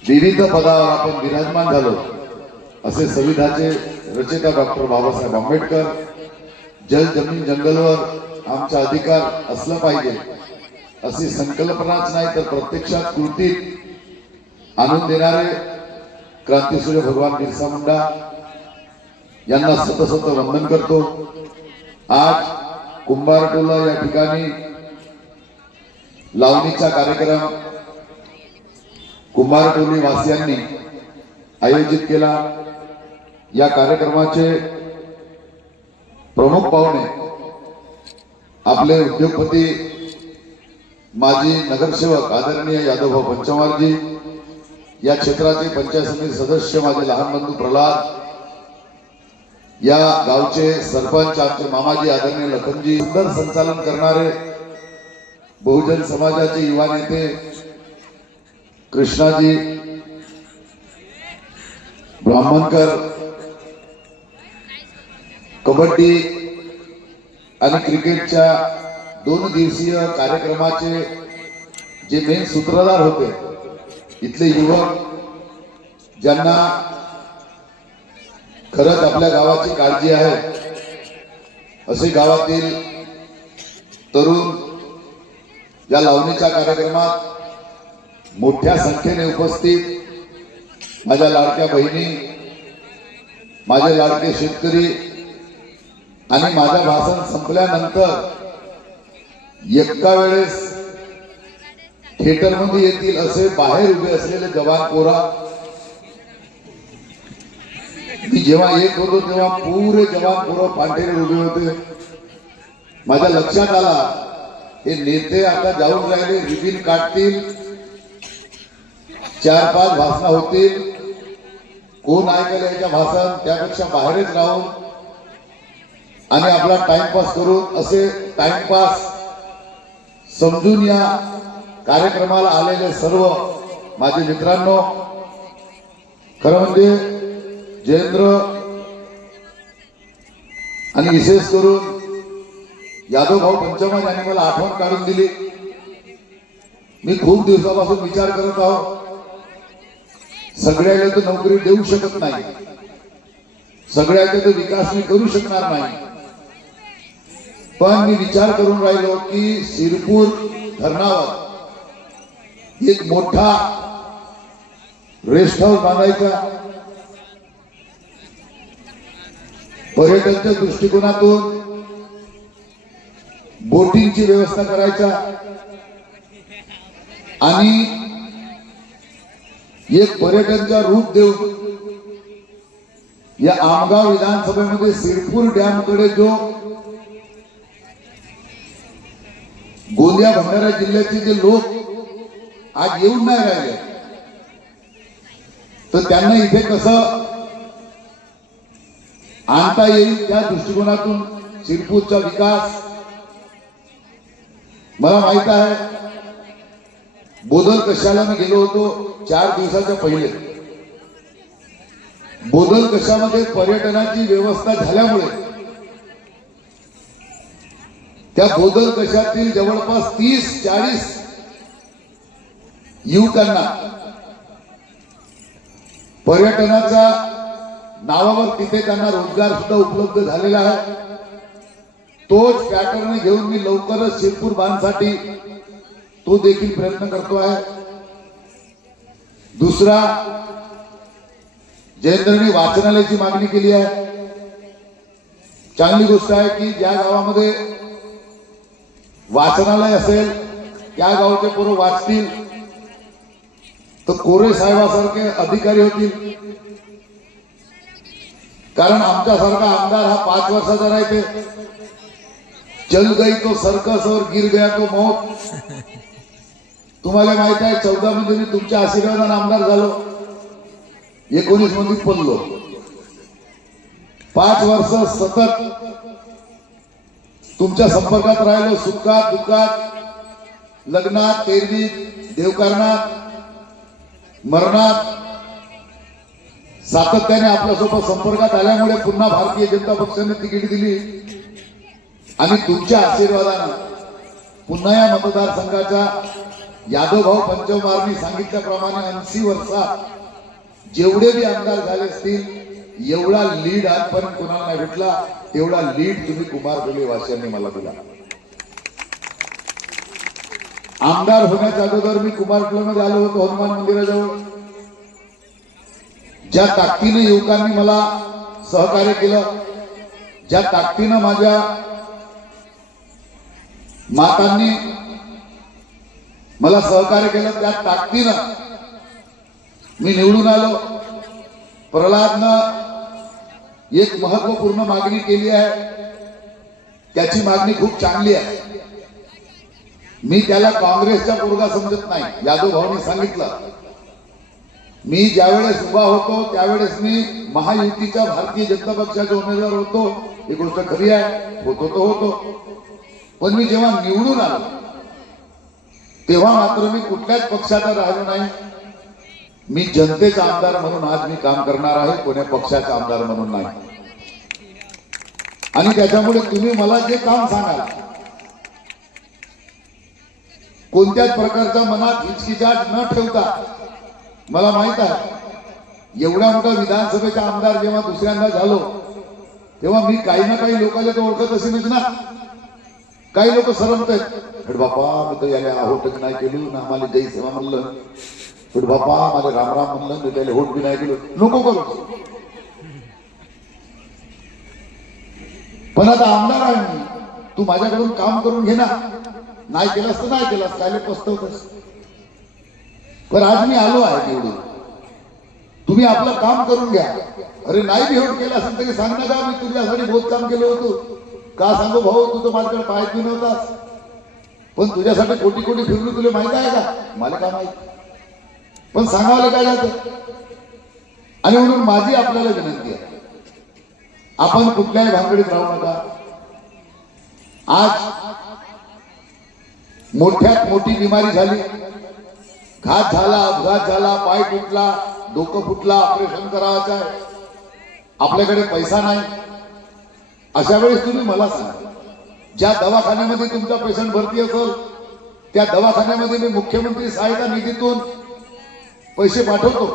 विविध पदावर आपण विराजमान झालो. असे संविधानाचे रचयिता डॉक्टर बाबासाहेब आंबेडकर जल जमीन जंगलवर आमचा अधिकार असला पाहिजे अशी संकल्पनाच नाही तर प्रत्यक्षात कृतीत आणून देणारे क्रांतीसूर्य भगवान बिरसा मुंडा यांना सतसत वंदन करतो. आज कुंभारटोला या ठिकाणी लावणीचा कार्यक्रम कुंभारटोली वासियांनी आयोजित केला. या कार्यक्रमाचे प्रमुख पाहुणे आपले उद्योगपती माजी नगरसेवक आदरणीय यादवभाऊ पंचमारजी या क्षेत्राचे पंचायत समिती सदस्य माझे लहान बंधू प्रल्हाद या गावचे सरपंच आमचे मामाजी आदरणीय लखनजी सुंदर संचालन करणारे बहुजन समाजाचे युवा नेते कृष्णाजी ब्राह्मणकर कबड्डी आणि क्रिकेटच्या दोन दिवसीय कार्यक्रमाचे जे मेन सूत्रधार होते इथले युवक ज्यांना खरंच आपल्या गावाची काळजी आहे असे गावातील तरुण या लावणीच्या कार्यक्रमात मोठ्या संख्येने उपस्थित माझ्या लाडक्या बहिणी माझे लाडके शेतकरी आणि माझं भाषण संपल्यानंतर एका वेळेस थिएटरमध्ये येतील असे बाहेर उभे असलेले जवान पोरा. मी जेव्हा येत होतो तेव्हा पुरे जवान पोरं पांढरे उभे होते. माझ्या लक्षात आला हे नेते आता जाऊन राहिले रिबिन काढतील. चार पाच भाषणं होतील. कोण ऐकायला याच्या भाषण त्यापेक्षा बाहेरच राहून. आणि आपला टाइमपास करून असे टाइमपास समजून या कार्यक्रमाला आलेले सर्व माझे मित्रांनो. खरं म्हणजे जयेंद्र आणि विशेष करून यादव भाऊ पंचमन यांनी मला आठवण काढून दिली. मी खूप दिवसापासून विचार करत आहो. सगळ्याला तर नोकरी देऊ शकत नाही. सगळ्याचा तर विकास मी करू शकणार नाही. पण मी विचार करून राहिलो की शिरपूर धरणावर एक मोठा रेस्ट हाऊस बांधायचा. पर्यटनच्या दृष्टिकोनातून बोटिंगची व्यवस्था करायचा. आणि एक पर्यटनचा रूप देऊन या आमगाव विधानसभेमध्ये सिरपूर डॅमकडे जो गोंदिया भंडारा जिल्ह्याचे जे लोक आज येऊन नाही राहिले तर त्यांना इथे कसं आणता येईल त्या दृष्टिकोनातून सिरपूरचा विकास मला माहीत आहे. बोधल कशाला मी गेलो होतो चार दिवसाच्या पहिले. बोधन कशामध्ये पर्यटनाची व्यवस्था झाल्यामुळे त्या बोधन कशातील जवळपास तीस चाळीस युवकांना पर्यटनाच्या नावावर तिथे त्यांना रोजगार सुद्धा उपलब्ध झालेला आहे. तोच पॅटर्न घेऊन मी लवकरच शिरपूर बांधसाठी तो देखील प्रयत्न करतो आहे दुसरा जयेंद्रने वाचनालयाची मागणी केली आहे. चांगली गोष्ट आहे की ज्या गावामध्ये वाचनालय असेल, त्या गावचे पोरं वाचतील. तर कोरे साहेबासारखे अधिकारी होतील. कारण आमच्यासारखा आमदार हा पाच वर्षाचा राहते. चल गई तो सर्कस और गिर गया तो मौत. तुम्हाला माहीत आहे चौदा मध्ये मी तुमच्या आशीर्वादाने आमदार झालो. एकोणीसमध्ये पडलो. पाच वर्ष सतत तुमच्या संपर्कात राहिलो. सुखात दुःखात लग्नात पेरणीत देवकारणात मरणात. सातत्याने आपल्यासोबत संपर्कात आल्यामुळे पुन्हा भारतीय जनता पक्षाने तिकीट दिली. आणि तुमच्या आशीर्वादानं पुन्हा या मतदारसंघाच्या यादव भाऊ पंचमारनी सांगितल्याप्रमाणे ऐंशी वर्षात जेवढे बी आमदार झाले असतील एवढा लीड आजपर्यंत कोणाला नाही भेटला. तेवढा लीड तुम्ही कुमार डोले वासियांनी मला दिला. आमदार होण्याच्या अगोदर मी कुमारमध्ये आलो होतो हनुमान मंदिराजवळ. ज्या ताकदीने युवकांनी मला सहकार्य केलं ज्या ताकदीनं माझ्या मातांनी मला सहकार्य केलं त्या ताकदीनं मी निवडून आलो. प्रल्हादनं एक महत्त्वपूर्ण मागणी केली आहे. त्याची मागणी खूप चांगली आहे. मी त्याला काँग्रेसचा पोरगा समजत नाही यादव भाऊने सांगितलं. मी ज्यावेळेस उभा होतो त्यावेळेस मी महायुतीच्या भारतीय जनता पक्षाचा उमेदवार होतो. ही गोष्ट खरी आहे होतो तो होतो. पण मी जेव्हा निवडून आलो तेव्हा मात्र मी कुठल्याच पक्षाचा राहिलो नाही. मी जनतेचा आमदार म्हणून आज मी काम करणार आहे कोण्या पक्षाचा आमदार म्हणून नाही. आणि त्याच्यामुळे तुम्ही मला जे काम सांगाल कोणत्याच प्रकारच्या मनात हिचकिचाट न ठेवता मला माहीत आहे एवढ्या मोठ्या विधानसभेचा आमदार जेव्हा दुसऱ्यांदा झालो तेव्हा मी काही ना काही लोकांना ओळखत असेलच ना. काही लोक सरमत आहेत बापा मी तर याला आहोट नाही केलो ना आम्हाला जय सेवा म्हणलं. पण बापा मला रामराम म्हणलं मी त्याला होट बी नाही केलो. नको करू. पण आता आमदार आहे मी तू माझ्याकडून काम करून घे ना. नाही केलंस तर नाही केलंस काय पस्तवतस. पण आज मी आलो आहे निवडून तुम्ही आपलं काम करून घ्या. अरे नाही बी केलं असेल तरी सांग ना का? मी तुझ्यासाठी बहुत काम केलं होतं. का सांगू भाऊ तू तर माझ्याकडे पाहत बी नव्हताच पण तुझ्यासाठी कोटी कोटी फिरलो तुला माहीत आहे का? मला काय माहीत? पण सांगावलं काय जात आणि म्हणून माझी आपल्याला विनंती आहे. आपण कुठल्याही भानगडीत राहू नका. आज मोठ्यात मोठी बिमारी झाली. घात झाला अपघात झाला पाय फुटला डोकं फुटला ऑपरेशन करावाचं आहे. आपल्याकडे पैसा नाही. अशा वेळेस तुम्ही मला सांगा ज्या दवाखान्यामध्ये तुमचा पेशंट भरती असेल त्या दवाखान्यामध्ये मी मुख्यमंत्री सहायता निधीतून पैसे पाठवतो.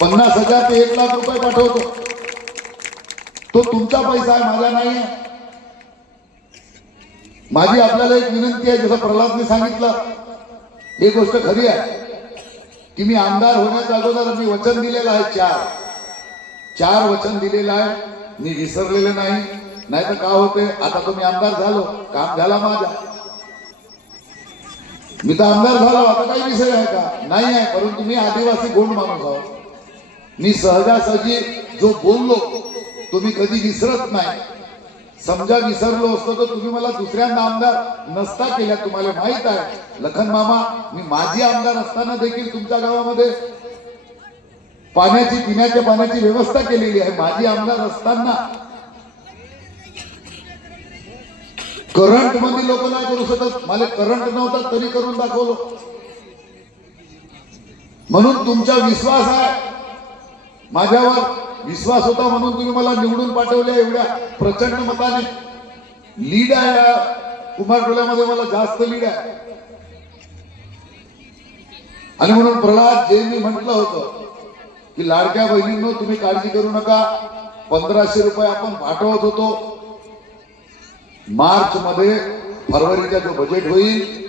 पन्नास हजार ते एक लाख रुपये पाठवतो. तो तुमचा पैसा आहे माझा नाही आहे. माझी आपल्याला एक विनंती आहे जसं प्रल्हादने सांगितलं ही गोष्ट खरी आहे. की मी आमदार होण्याच्या अगोदर मी वचन दिलेलं आहे चार. चार वचन दिलेलं आहे. मी विसरलेले नाही. नाही तर का होते? आता तुम्ही आमदार झालो. काम झाला माझा. मी तर आमदार झालो. आता काही विषय आहे का? नाही आहे. परंतु मी आदिवासी गोंड माणूस आहोत मी सहजासहजी जो बोललो तो मी कधी विसरत नाही. समजा विसरलो असतो तर तुम्ही मला दुसऱ्यांदा आमदार नसता केल्या. तुम्हाला माहीत आहे. लखन मामा मी माझी आमदार असताना देखील तुमच्या गावामध्ये पाण्याची पिण्याच्या पाण्याची व्यवस्था केलेली आहे. माझी आमदार असताना करंटमध्ये लोक नाही करू शकत. मला करंट नव्हता तरी करून दाखवलो. म्हणून तुमचा विश्वास आहे. माझ्यावर विश्वास होता म्हणून तुम्ही मला निवडून पाठवले एवढ्या प्रचंड मताने. लीड आहे या कुमार टोल्यामध्ये मला जास्त लीड आहे. आणि म्हणून प्रल्हाद जे मी म्हटलं होतं की लाडक्या बहिणींनो तुम्ही काळजी करू नका. पंधराशे रुपये आपण पाठवत होतो. मार्च मध्ये फरवरीचा जो बजेट होईल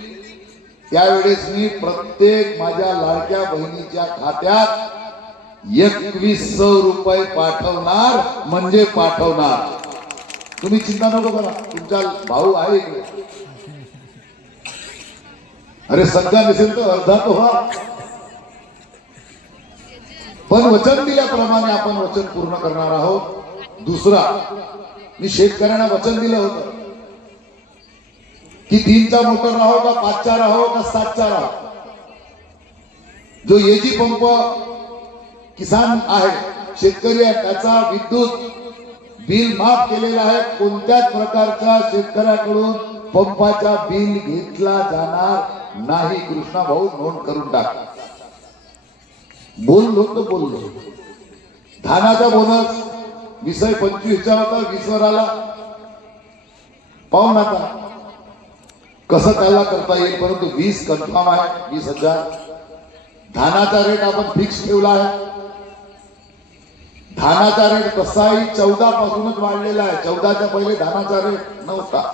त्यावेळेस मी प्रत्येक माझ्या लाडक्या बहिणीच्या खात्यात एकवीस रुपये पाठवणार म्हणजे पाठवणार. तुम्ही चिंता नको करा तुमचा भाऊ आहे इकडे. अरे सध्या नसेल तर अर्धा तो व्हा पण वचन दिल्याप्रमाणे आपण वचन पूर्ण करणार आहोत. दुसरा मी शेतकऱ्यांना वचन दिलं होतं. की तीनचा मोटर राहो का पाचचा राहो का सातचा राहो? जो एजी पंप किसान आहे शेतकरी आहे त्याचा विद्युत बिल माफ केलेला आहे. कोणत्याच प्रकारचा शेतकऱ्याकडून पंपाचा बिल घेतला जाणार नाही. कृष्णा भाऊ नोंद करून टाका. बोललो तर बोललो. धानाचा बोनस विषय पंचवीसचा होता वीस आला. पाहून आता कसं त्याला करता येईल परंतु वीस कन्फर्म आहे वीस हजार. धानाचा रेट आपण फिक्स ठेवला आहे. धानाचा रेट कसाही चौदा पासूनच वाढलेला आहे. चौदाच्या पहिले धानाचा रेट नव्हता.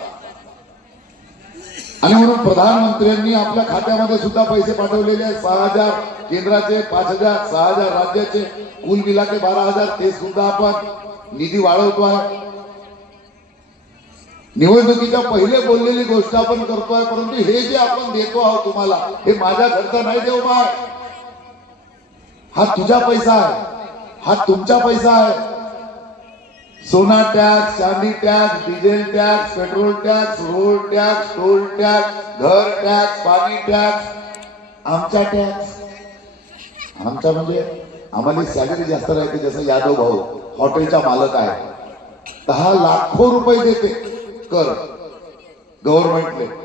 आणि म्हणून प्रधानमंत्र्यांनी आपल्या खात्यामध्ये सुद्धा पैसे पाठवलेले आहेत. सहा हजार केंद्राचे पाच हजार सहा हजार राज्याचे कुल मिलाके बारा हजार ते सुद्धा आपण निधी वाढवतो आहे. निवडणुकीच्या पहिले बोललेली गोष्ट आपण करतोय परंतु हे जे आपण देतो आहोत तुम्हाला हे माझ्या घरचा नाही देव बाय हा तुझा पैसा आहे. हा तुमचा पैसा आहे. सोना टॅक्स चांदी tax diesel tax petrol tax road tax toll tax घर टॅक्स पाणी टॅक्स आमचा टॅक्स. आमचा म्हणजे आम्हाला सॅलरी जास्त राहते जसं यादव भाऊ हॉटेलचा मालक आहे. दहा लाखो रुपये देते कर. गव्हर्नमेंटले.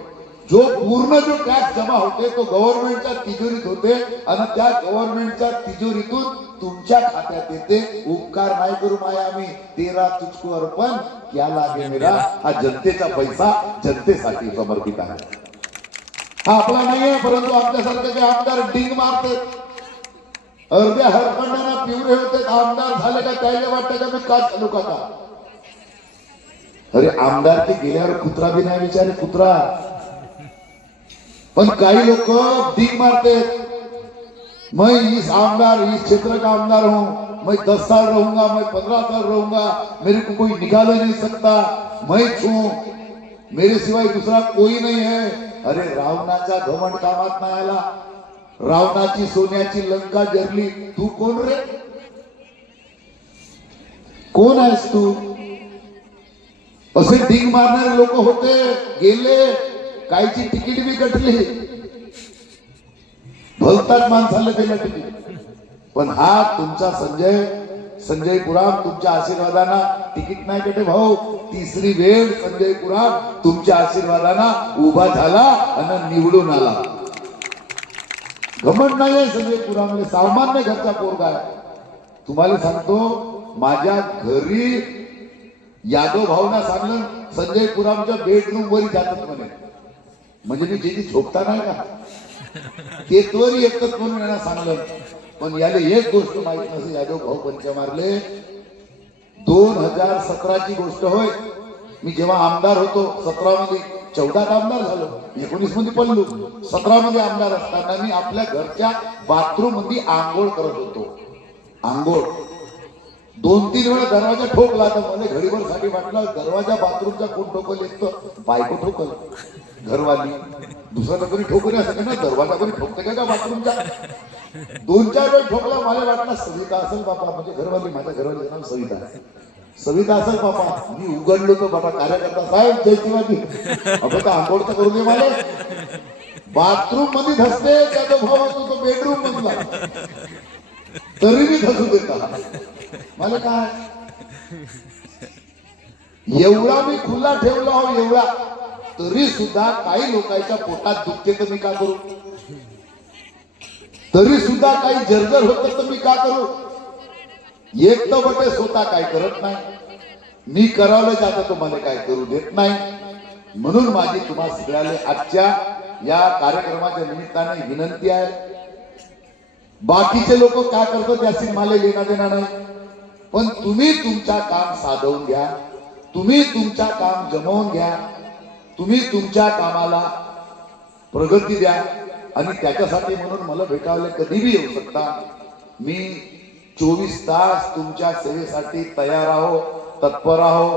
जो पूर्ण जो टॅक्स जमा होते तो गव्हर्नमेंटच्या तिजोरीत होते आणि त्या गव्हर्नमेंटच्या तिजोरीतून तुमच्या खात्यात येते. उपकार नाही करू माया आम्ही तेरा तुझको अर्पण क्या लागे मेरा? हा जनतेचा पैसा जनतेसाठी समर्पित हा आपला नाही आहे, परंतु आमच्यासारखे जे आमदार डिंग मारतात अर्ध्या हरखंडाना पिवरे होते आमदार का का का का का अरे आमदार ते गेल्यावर कुत्रा बी नाही विचारे कुत्रा. पण काही लोक डिंग मारते। मैं इस आमदार, इस क्षेत्र का आमदार हूँ। मैं दस साल रहूँगा, मैं पंद्रह साल रहूँगा। मेरे को कोई निकाल नहीं सकता। मैं हूँ मेरे सिवाय दूसरा कोई नहीं है। अरे रावणाचा घमंड कामात नाही आला। रावणाची, सोन्याची लंका जरली। तू कोण रे? कोण आहेस तू? असे डिंग मारणारे लोक होते, गेले. कायची तिकीट बी कटली भलतात माणसाला त्याला तिकीट पण हा तुमचा संजय संजय पुराम तुमच्या आशीर्वादाना तिकीट नाही कटे भाऊ. तिसरी वेळ संजय पुराम तुमच्या आशीर्वादाना उभा झाला आणि निवडून आला. घमंड नाहीये संजय पुरामले सामान्य घरचा पोरगा आहे. तुम्हाला सांगतो माझ्या घरी यादव भाऊना सांगलं संजय पुरामच्या बेडरूम वरी जातात म्हणे. म्हणजे मी जे झोपता नाही का ते एकच दोन वेळा सांगलं. पण याला एक गोष्ट माहीत नसेल. यादव भाऊ पंच मारले. दोन हजार सतराची गोष्ट होय. मी जेव्हा आमदार होतो सतरा मध्ये चौदात आमदार झालो. एकोणीसमध्ये पडलो. सतरा मध्ये आमदार असताना मी आपल्या घरच्या बाथरूममध्ये आंघोळ करत होतो. आंघोळ. दोन तीन वेळा दरवाजा ठोकला तर मला घडीभरसाठी वाटलं दरवाजा बाथरूमचा कोण ठोकल एक तर बायको ठोकल. घरवाली. दुसरा कोणी ठोकून असं ना दरवाजा कोणी ठोकते का का बाथरूमचा? दोन चार वेळ ठोकला मला वाटलं सविता असेल बापा म्हणजे घरवाली माझ्या घरवाली नाव सविता. सविता असेल बापा मी उघडलो तो बाबा कार्यकर्ता साहेब जयतीवादी शिवाजी. तर आंघोळ तर करू दे मला. बाथरूममध्ये धसते त्याचा भाव असतो तो बेडरूम मधला तरी मी धसू देता मला काय? एवढा मी खुला ठेवला हो एवढा तरी सुद्धा काही लोकांच्या पोटात दुखते तर मी का करू? तरी सुद्धा काही जर्जर होत तर मी का करू? एक तर बटे स्वतः काय करत नाही. मी करावलं जातं तुम्हाला काय करू देत नाही. म्हणून माझी तुम्हा सगळ्याला आजच्या या कार्यक्रमाच्या निमित्ताने विनंती आहे. बाकीचे लोक काय करतात याची मला लेणं देणार नाही. पण तुम्ही तुमचा काम साधवून घ्या. तुम्ही तुमचा काम जमवून घ्या. तुम्ही तुमच्या कामाला प्रगती द्या आणि त्याच्यासाठी म्हणून मला भेटावले कधीही येऊ शकता. मी चोवीस तास तुमच्या सेवेसाठी तयार आहो तत्पर आहो.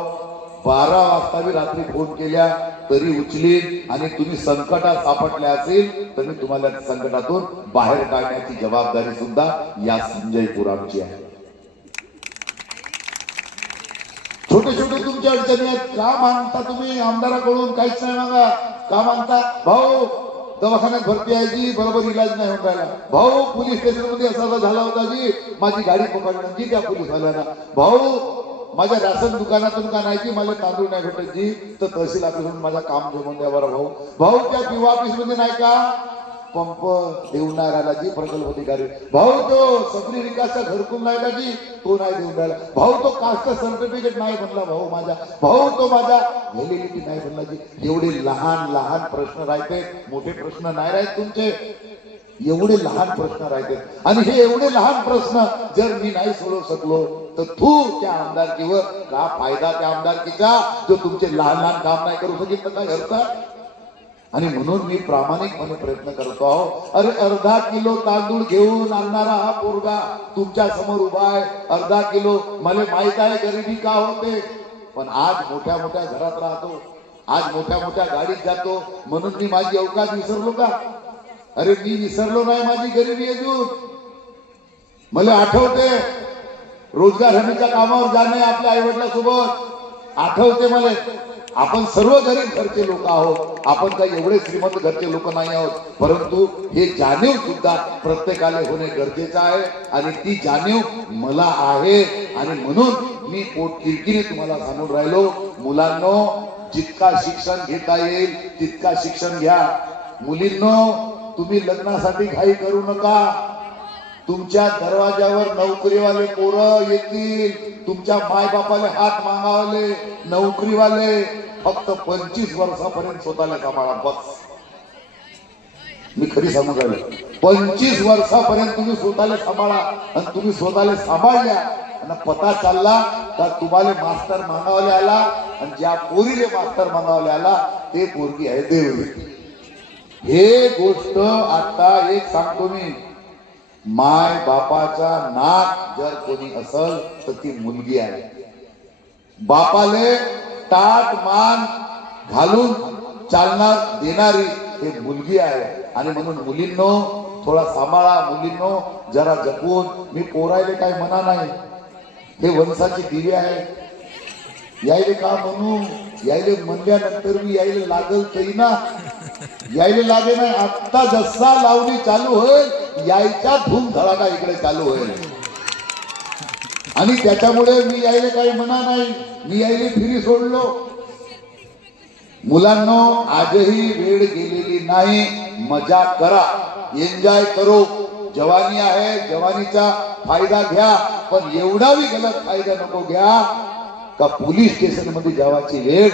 बारा वाजता मी रात्री फोन केल्या तरी उचलीन आणि तुम्ही संकटात सापडले असेल तर मी तुम्हाला संकटातून बाहेर काढण्याची जबाबदारी सुद्धा या संजय पुरामची आहे. छोटे छोटे तुमच्या अडचणी आहेत का मानता तुम्ही आमदाराकडून काहीच नाही मागा का मानता भाऊ दवाखान्यात भरती आहे जी बरोबर इलाज नाही होऊन राहिला. भाऊ पोलीस स्टेशनमध्ये असा झाला होता जी माझी गाडी पकडणार जी त्या पोलीस वाल्याला भाऊ माझ्या राशन दुकानातून का नाही की मला तांदूळ नाही भेटत जी तर तहसील ऑफिसमधून माझा काम जमून द्या बरं भाऊ. भाऊ त्या पिवा ऑफिसमध्ये नाही का पंप देऊनाराला जी प्रकल्प अधिकारी. भाऊ तो सगळी विकासचा घरकुल राहिला जी? तो नाही देऊन राहिला. भाऊ तो कास्ट सर्टिफिकेट नाही बनला भाऊ माझा भाऊ तो माझा व्हॅलिडिटी नाही बनला जी. एवढे लहान लहान प्रश्न राहते. मोठे प्रश्न नाही राहत तुमचे. एवढे लहान प्रश्न राहते. आणि हे एवढे लहान प्रश्न जर मी नाही सोडवू शकलो तर तू त्या आमदारकीवर का फायदा त्या आमदारकीचा? जो तुमचे लहान लहान काम नाही करू शकेल तर काय करता? आणि म्हणून मी प्रामाणिकपणे प्रयत्न करतो आहो. अरे अर्धा किलो तांदूळ घेऊन आणणारा हा पोरगा तुमच्यासमोर उभा आहे. अर्धा किलो मला माहीत आहे गरिबी का होते. पण आज मोठ्या मोठ्या घरात राहतो. आज मोठ्या मोठ्या गाडीत जातो. म्हणून मी माझी अवकाश विसरलो का? अरे मी विसरलो नाही माझी गरिबी अजून. मला आठवते रोजगार हमीच्या कामावर जाणे आपल्या आईवडिलांसोबत. आठवते मला. आपण सर्व गरीब घरचे लोक आहोत आपण काही एवढे श्रीमंत घरचे लोक नाही आहोत. परंतु हे जाणीव सुद्धा प्रत्येकाला होणे गरजेचं आहे आणि ती जाणीव मला आहे. आणि म्हणून मी पोट किरकिरी तुम्हाला सांगून राहिलो मुलांनो जितका शिक्षण घेता येईल तितका शिक्षण घ्या. मुलींनो तुम्ही लग्नासाठी घाई करू नका. तुमच्या दरवाजावर नोकरीवाले पोरं येतील. तुमच्या मायबापाले हात मागावले नोकरीवाले फक्त पंचवीस वर्षापर्यंत स्वतःला सांभाळा बस. मी खरी सांगू राहिलो. पंचवीस वर्षापर्यंत तुम्ही स्वतःला सांभाळा आणि तुम्ही स्वतःला सांभाळल्या आणि पता चालला का तुम्हाला मास्तर मागावले आला आणि ज्या पोरीले मास्तर मागावले आला ते पोरगी आहे देव हे गोष्ट आता एक सांगतो मी. माय बापाचा नाक जर कोणी असल तर ती मुलगी आहे. बापाले ताट मान घालून चालणार देणारी हे मुलगी आहे. आणि म्हणून मुलींनो थोडा सांभाळा मुलींनो जरा जपून. मी पोरायले काय म्हणा नाही. हे वंशाची दिवे आहे. यायले का म्हणू? यायले म्हणल्यानंतर मी यायले लागल तरी ना. यायले लागे नाही. आत्ता जसा लावणी चालू होईल यायच्या धूम धडाका इकडे चालू होईल. आणि त्याच्यामुळे मी यायले काही म्हणा नाही. मी यायले फिरी सोडलो. मुलांनो आजही वेळ गेलेली नाही. मजा करा. एन्जॉय करो. जवानी आहे जवानीचा फायदा घ्या. पण एवढाही गलत फायदा नको घ्या का पोलीस स्टेशनमध्ये जावाची वेळ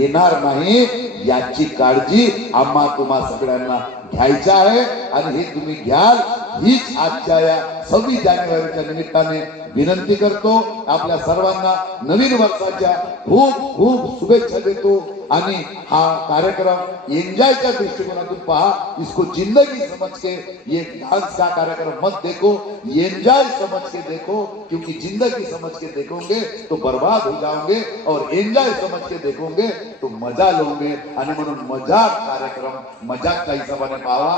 येणार नाही. याची काळजी आम्हा तुम्हा सगळ्यांना घ्यायचं आहे आणि हे तुम्ही घ्याल. हीच आजच्या या सव्वीस जानेवारीच्या निमित्ताने विनंती करतो. आपल्या सर्वांना नवीन वर्षाच्या खूप खूप शुभेच्छा देतो. आणि हा कार्यक्रम एंजॉयच्या दृष्टिकोनातून पहा. इसको ज़िंदगी समझ के ये डांस का कार्यक्रम मत देखो. एंजॉय समझ के देखो. क्योंकि ज़िंदगी समझ के देखोगे तो बर्बाद हो जाओगे और एंजॉय समझ के देखोगे तो मज़ा लोगे. आणि म्हणून मज़ाक कार्यक्रम मज़ाक त्या हिशोबाने पाहावा